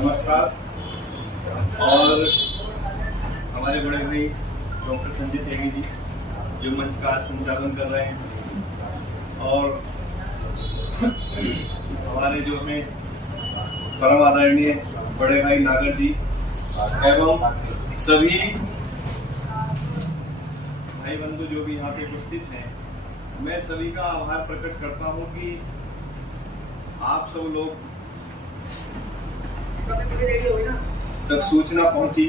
नमस्कार। और हमारे बड़े भाई डॉक्टर संजय त्यागी जी जो मंच का संचालन कर रहे हैं, और हमारे जो हैं परम आदरणीय बड़े भाई नागर जी एवं सभी भाई बंधु जो भी यहाँ पे उपस्थित हैं, मैं सभी का आभार प्रकट करता हूँ कि आप सब लोग तक सूचना पहुंची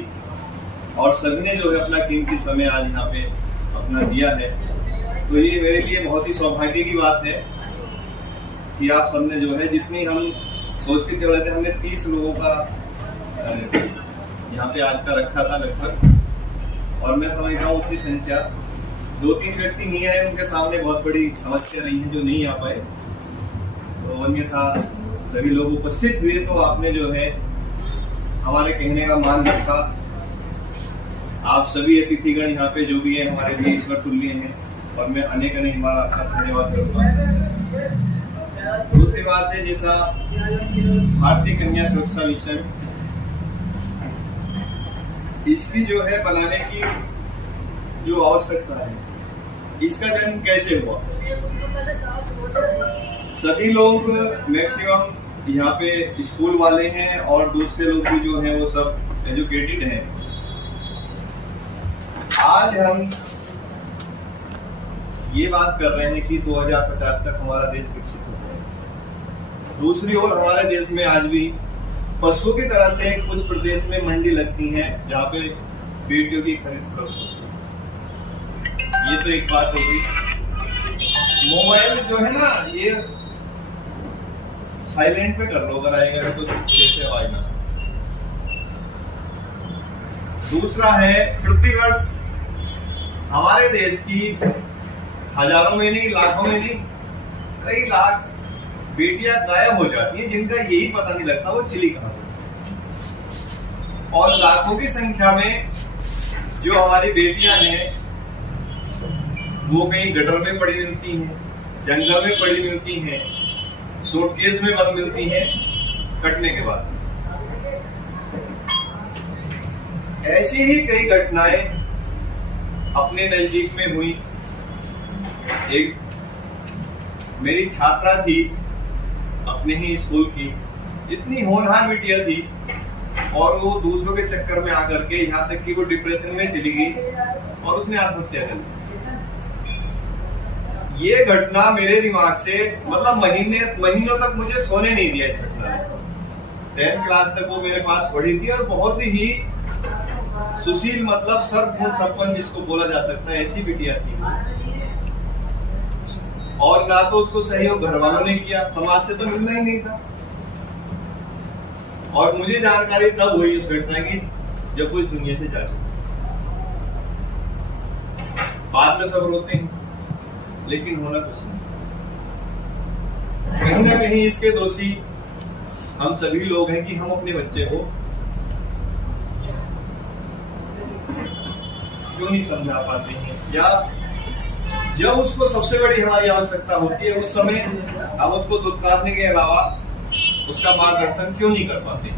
और सभी ने जो है अपना कीमती समय आज यहाँ पे अपना दिया है। तो ये मेरे लिए बहुत ही सौभाग्य की बात है कि आप सबने जो है, जितनी हम सोच के चल रहे थे, हमने 30 लोगों का यहाँ पे आज का रखा था लगभग, और मैं समझता हूँ उतनी संख्या 2-3 व्यक्ति नहीं आए, उनके सामने बहुत बड़ी समस्या रही है जो नहीं आ पाए। तो अन्यथा सभी लोग उपस्थित हुए तो आपने जो है हमारे कहने का मान रखा। आप सभी अतिथिगण यहाँ पे जो भी है हमारे लिए ईश्वर तुल्य हैं, और मैं अनेक बार आपका धन्यवाद करूँगा। दूसरी बात है, जैसा भारतीय कन्या सुरक्षा मिशन, इसकी जो है बनाने की जो आवश्यकता है, इसका जन्म कैसे हुआ? सभी लोग मैक्सिमम यहाँ पे स्कूल वाले हैं और दूसरे लोग भी जो हैं वो सब एजुकेटेड हैं। आज हम ये बात कर रहे हैं कि 2050 तक हमारा देश विकसित हो जाए। दूसरी ओर हमारे देश में आज भी पशुओं की तरह से कुछ प्रदेश में मंडी लगती हैं जहाँ पे बेटियों की खरीद फरोख्त होती है। ये तो एक बात हो गई। मोबाइल जो है ना, ये साइलेंट पे कर लो, अगर आएगा तो जैसे आवाज ना। दूसरा है, प्रतिवर्ष हमारे देश की हजारों में नहीं, लाखों में नहीं, कई लाख बेटियां गायब हो जाती हैं जिनका यही पता नहीं लगता वो चिली कहाँ है। और लाखों की संख्या में जो हमारी बेटियां हैं वो कहीं गटर में पड़ी मिलती हैं, जंगल में पड़ी मिलती हैं, सूटकेस में बंद मिलती हैं कटने के बाद। ऐसी ही कई घटनाएं अपने नजदीक में हुई। एक मेरी छात्रा थी अपने ही स्कूल की, इतनी होनहार बिटिया थी, और वो दूसरों के चक्कर में आकर के यहाँ तक कि वो डिप्रेशन में चली गई और उसने आत्महत्या कर ली। ये घटना मेरे दिमाग से मतलब महीनों तक मुझे सोने नहीं दिया। इस घटना ने 10th क्लास तक वो मेरे पास पढ़ी थी, और बहुत ही सुशील, मतलब सर्वगुण संपन्न जिसको बोला जा सकता है, ऐसी बिटिया थी। और ना तो उसको सहयोग घर वालों ने किया, समाज से तो मिलना ही नहीं था। और मुझे जानकारी तब हुई उस घटना की जब कुछ दुनिया से जा चुकी। बाद में सब रोते हैं, लेकिन होना कुछ नहीं। कहीं ना कहीं इसके दोषी हम सभी लोग हैं कि हम अपने बच्चे को क्यों नहीं समझा पाते हैं, या जब उसको सबसे बड़ी हमारी आवश्यकता होती है उस समय हम उसको दुत्कारने के अलावा उसका मार्गदर्शन क्यों नहीं कर पाते।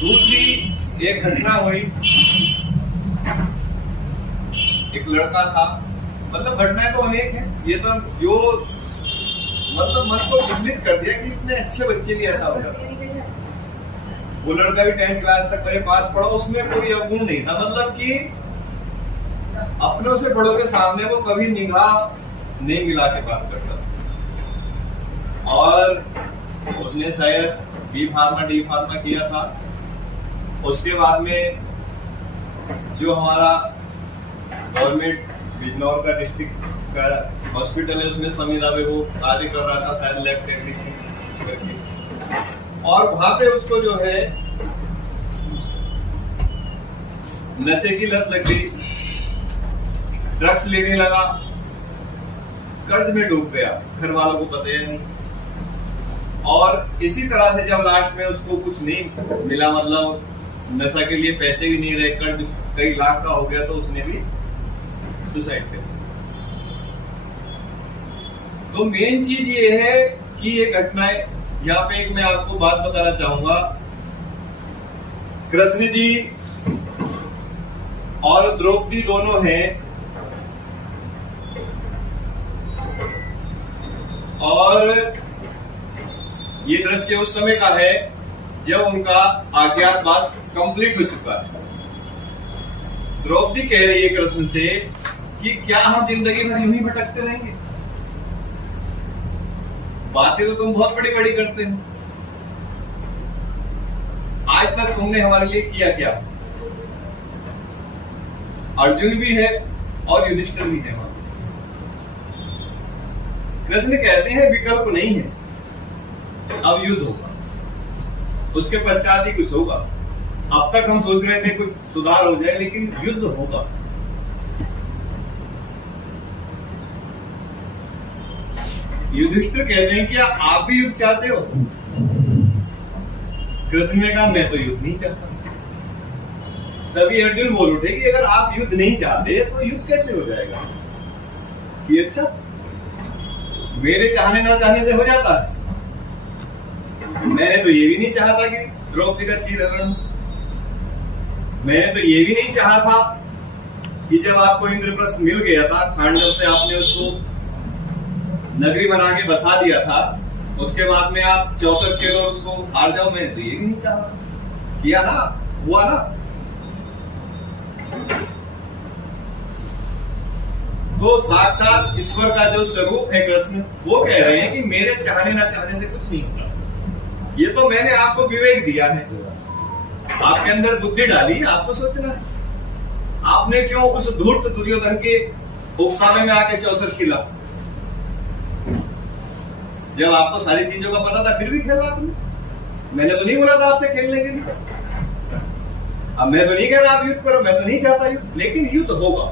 दूसरी एक घटना हुई, एक लड़का था, मतलब घटनाएं तो अनेक हैं, ये तो जो मतलब मन को विचलित कर दिया कि इतने अच्छे बच्चे भी ऐसा हो जाता है। वो लड़का भी 10th क्लास तक मेरे पास पढ़ा, उसमें कोई अवगुण नहीं था, मतलब कि अपनों से बड़ों के सामने वो कभी निगाह नहीं मिला के बात करता। और उसने शायद बी फार्मा डी फार्मा किया था। उसके बाद में जो हमारा गवर्नमेंट बिजनौर का डिस्ट्रिक्ट का हॉस्पिटल है, उसमें संविदा में वो कार्य कर रहा था, शायद लैब टेक्नीशियन। और वहां पे उसको जो है नशे की लत लग गई, ड्रग्स लेने लगा, कर्ज में डूब गया, घर वालों को पता ही नहीं। और इसी तरह से जब लास्ट में उसको कुछ नहीं मिला, मतलब नशा के लिए पैसे भी नहीं रहे, कर्ज कई लाख का हो गया, तो उसने भी सुसाइड कर। तो मेन चीज ये है कि ये घटनाएं यहाँ पे एक मैं आपको बात बताना चाहूंगा। कृष्ण जी और द्रौपदी दोनों हैं, और ये दृश्य उस समय का है जब उनका अज्ञातवास कंप्लीट हो चुका है। द्रौपदी कह रही है कृष्ण से कि क्या हम जिंदगी भर यूं ही भटकते रहेंगे? बातें तो तुम बहुत बड़ी बड़ी करते हो, आज तक तुमने हमारे लिए किया क्या? अर्जुन भी है और युधिष्ठिर भी है। कृष्ण कहते हैं विकल्प नहीं है, अब युद्ध होगा, उसके पश्चात ही कुछ होगा। अब तक हम सोच रहे थे कुछ सुधार हो जाए, लेकिन युद्ध होगा। युधिष्ठिर कहते हैं कि आप भी युद्ध चाहते हो? कृष्ण ने कहा मैं तो युद्ध नहीं चाहता। तभी अर्जुन बोल उठे कि अगर आप युद्ध नहीं चाहते तो युद्ध कैसे हो जाएगा? ये अच्छा, मेरे चाहने ना चाहने से हो जाता है। मैंने तो ये भी नहीं चाहा था कि द्रौपदी का चीरहरण, मैंने तो ये भी नहीं चाहा था कि जब आपको इंद्रप्रस्थ मिल गया था, खांडव से आपने उसको नगरी बना के बसा दिया था, उसके बाद में आप 64 किलो उसको हार जाओ, मैंने तो ये भी नहीं चाहा। किया ना, हुआ ना। तो साक्षात ईश्वर का जो स्वरूप है कृष्ण, वो कह रहे हैं कि मेरे चाहने ना चाहने से कुछ नहीं होता। ये तो मैंने आपको विवेक दिया है, आपके अंदर बुद्धि डाली, आपको सोचना है। आपने क्यों उस धूर्त दुर्योधन के उकसावे में आके 64 किला? जब आपको सारी चीजों का पता था फिर भी खेला आपने। मैंने तो नहीं बोला था आपसे खेलने के लिए। अब मैं तो नहीं कह रहा आप युद्ध करो, मैं तो नहीं चाहता युद्ध, लेकिन युद्ध होगा।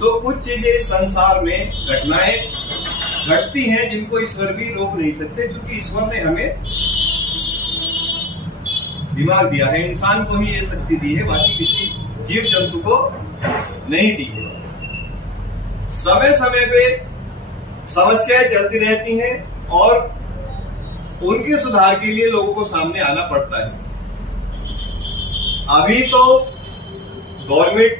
तो कुछ चीजें इस संसार में घटनाएं घटती हैं जिनको ईश्वर भी रोक नहीं सकते, क्योंकि ईश्वर ने हमें दिमाग दिया है, इंसान को ही ये शक्ति दी है, बाकी किसी जीव जंतु को नहीं दी है। समय समय पे समस्याएं चलती रहती हैं और उनके सुधार के लिए लोगों को सामने आना पड़ता है। अभी तो गवर्नमेंट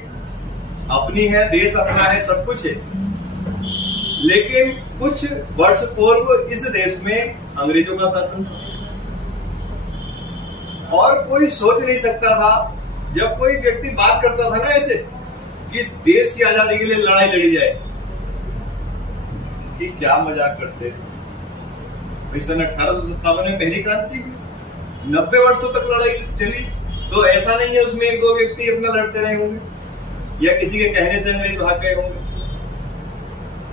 अपनी है, देश अपना है, सब कुछ है, लेकिन कुछ वर्ष पूर्व इस देश में अंग्रेजों का शासन था और कोई सोच नहीं सकता था। जब कोई व्यक्ति बात करता था ना ऐसे कि देश की आजादी के लिए लड़ाई लड़ी जाए, कि क्या मजाक करते। सन 1857 में पहली क्रांति हुई, 90 वर्षों तक लड़ाई चली, तो ऐसा नहीं है उसमें एक दो व्यक्ति अपना लड़ते रहे होंगे या किसी के कहने से अंग्रेज भाग गए होंगे।